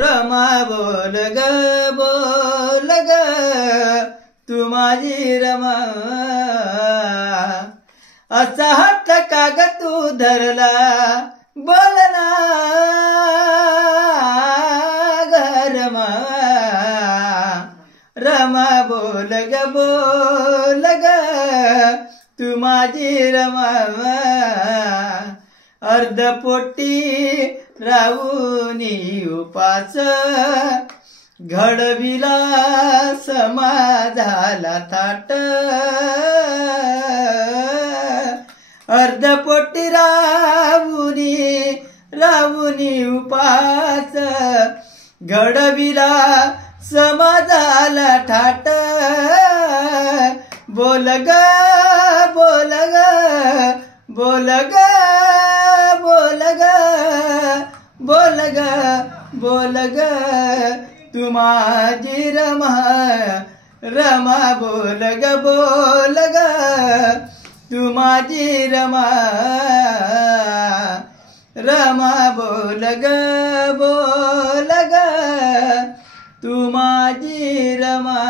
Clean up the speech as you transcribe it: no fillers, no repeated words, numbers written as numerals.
रमा बोल ग तू माझी रमा असा हात का ग तू धरला बोल ना ग रमा रमा बोल ग तू माझी रमा अर्धपोटी राहुनी उपास घडविला समाधाला थाट अर्धपोटी राहुनी उपास घडविला समाधाला ठाट बोल ग बोल ग बोल ग बोल ग बोल ग बोल ग तू माझी रमा रमा बोल ग तू माझी रमा रमा बोल ग तू माझी रमा